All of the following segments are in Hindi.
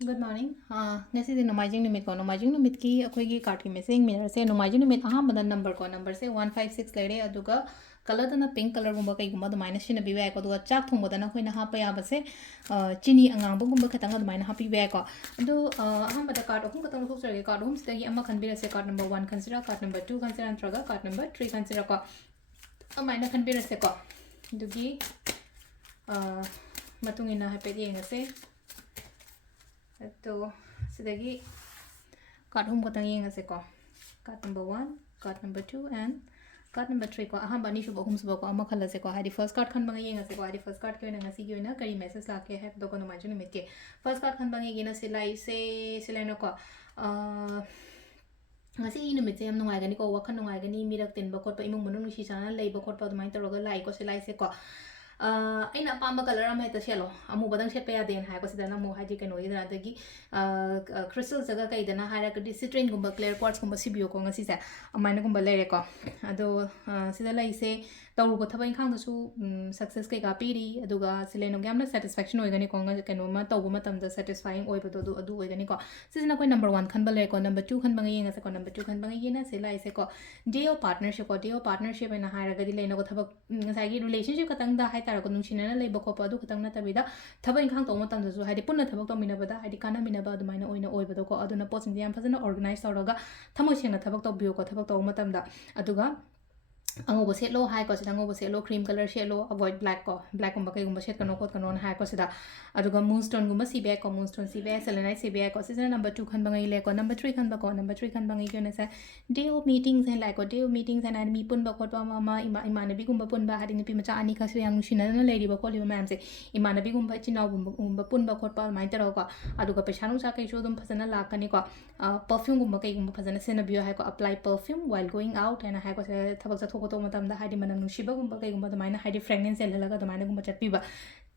Good morning. Ngasigi Nomaijing numit ko Nomaijing numit ki akhoi card ki message mirror se Nomaijing numit ahambada number se 156 lere aduga color dana pink color gumba kai gumba damaina shina biwa ko aduga chak thongba dana khoi na ha pa ya ba se chini angang gumba khatang damaina ha pi wa ko adu ahambada card okum katang thok sare card home se amma khanbira se card number 1 consider card number 2 consider antraga card number 3 consider ko amaina khanbira se ko dugi matungina ha pe yengase तो सिदगी कार्ड होम को येंगसे को card number 1 card number 2 and card number 3 को अहम बनी शुभ होम शुभ को अम खलसे को हादी फर्स्ट कार्ड खन बंग येंगसे को हादी फर्स्ट कार्ड के न ngasi gi na kari message la ke है तो को नमाजु निमित के फर्स्ट कार्ड खन बंग येगिना सिलाई से सिलाई न को ngasi gi निमित से हम नंगाय गनी को वखन नंगाय गनी मिरक तिन बखोट प इमुंग मनु नुसी चाना लेब बखोट प दमाइन तरोग लाई को सिलाई से को अना पाब कलर अम हेत सेलो अमुबदंग सेप यादेन है सिदना मु हाजी कनो इदना दगी क्रिस्टल जगह कईदना हारकदी सिट्रेन गुंबा क्लियर क्वार्ट्स गुंबा सिबियो को ngasi से अमाइन गुंबा लेरे को अदो सिदा लैसे तौरुब थबा इंखांग दसु सक्सेस के का पीरी अदुगा सिलेनो गयामना सैटिस्फैक्शन होइगनी को कनो मा तौबु मतम द सैटिस्फाइंग ओइबदो अदु होइगनी को सिजना कोई नंबर 1 खनबा लेरे को नंबर 2 खनबा येंगा से को नंबर 2 खनबा येना से लाइसे को डेओ पार्टनरशिप एना हारगदी लेनो को थबा ngसागी रिलेशनशिप खतंग दा हाय तारको नुसिना लेबो को अदु खतंग ना तबिदा थबा इंखांग तो मतम दसु हादि पुन्ना थबा तो मिनबदा हादि काना मिनबा अदुमाइना ओइना ओइबदो को अदुना पोसिंग याम फजना ऑर्गेनाइज तौरगा थमो सेंगा थबा तो बियो को थबा तो मतम दा अदुगा अंगोब सेलो हाई को अंगोब सेलो क्रीम कलर सेलो अवॉइड ब्लैक को ब्लैक गुंबा कईगुंबा सेट कनो कोत कनो हाई को सिदा अदुगा मूनस्टोन गुंबा सीबैक को मूनस्टोन सीबैक सेलेनाइट सीबैक को सिजना नंबर 2 खन बंगई ले को नंबर 3 खन बको नंबर 3 खन बंगई के नसा day of meetings and like को डे ऑफ मीटिंग्स एंड आदमी पुनबा खोटबा मामा इमानबी गुंबा पुनबा हादि निपि मचा आनी खसु यांग नुसिना लेरिबा खोलिबा मैम से इमानबी गुंबा चिनाव गुंबा पुनबा खोटबा माइन तरो को अदुगा पैसा नुसा कैसो दुम फसना लाकनी को परफ्यूम गुंबा कईगुंबा फसना सेनबियो हाई को apply perfume while going out and high को थबक चथोको तो मतम दा हादि मनम नुसिबगुंबा कईगुंबा दमाइना हादि फ्रेगनेंस एललगा दमाइना गुंबा चटपीबा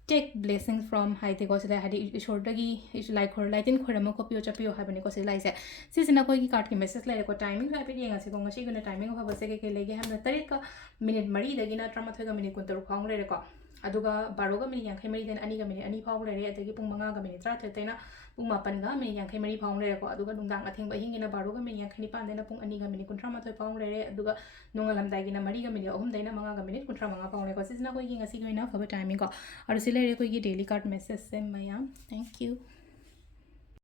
टेक ब्लेसिंग्स फ्रॉम हाइते को सिदा हादि ईश्वरदगी लाइक खोर लाइटिन खोरम खोपियो चपियो हाबनि को से लाइसे सिजना कोई की कार्ड की मैसेज लेरे को टाइमिंग हाइपे येंगा से को ngasi गुना टाइमिंग होबा से के लेगे हमना तरेक का मिनिट मरी दगिना 13 का मिनिट 13 फाउंग लेरे को अदुगा 12 का मिनिट 50 मरी देन अनि का मिनिट अनि फाउंग लेरे अदगी पुंग 5 का मिनिट 13 तेना पुंग 8 का मिनिट 50 मरी फाउंग लेरे को अदुगा नुंदांग अथेंग हिंगिना 12 का मिनिट 59 देना पुंग अनि का मिनिट 13 फाउंग लेरे अदुगा नोंगलमदाइगिना 3 का मिनिट 3 देना 5 का मिनिट 35 फाउंग लेरे को सिजना कोई ngasi गोइना फबे टाइमिंग को और सिलेरे कोई डेली कार्ड मैसेज से मैम थैंक यू